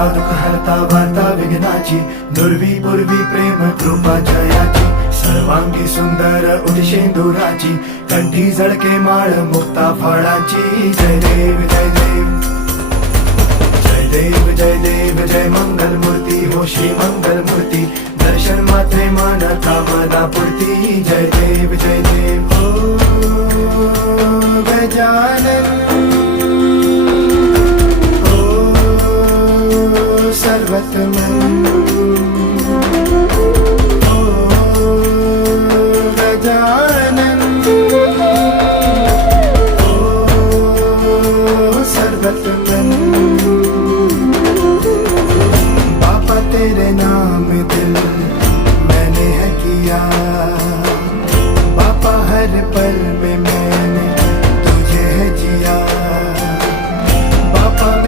हरता दुःख हरता वार्ता विघ्नाची, दुर्वी पूर्वी प्रेम कृपा जयाची, सर्वांगी सुंदर उदिशेंदुराची, कंठी झळके माळ मुक्ता फळाची. जय देव जय देव जय देव जय देव जय मंगल मूर्ती हो श्री मंगल मूर्ती, दर्शन मात्रे मन कामना पूर्ती. जय देव जय देव हो गजानन हो सर्वतमन हो गजानन हो सर्वतमन. बापा तेरे नाम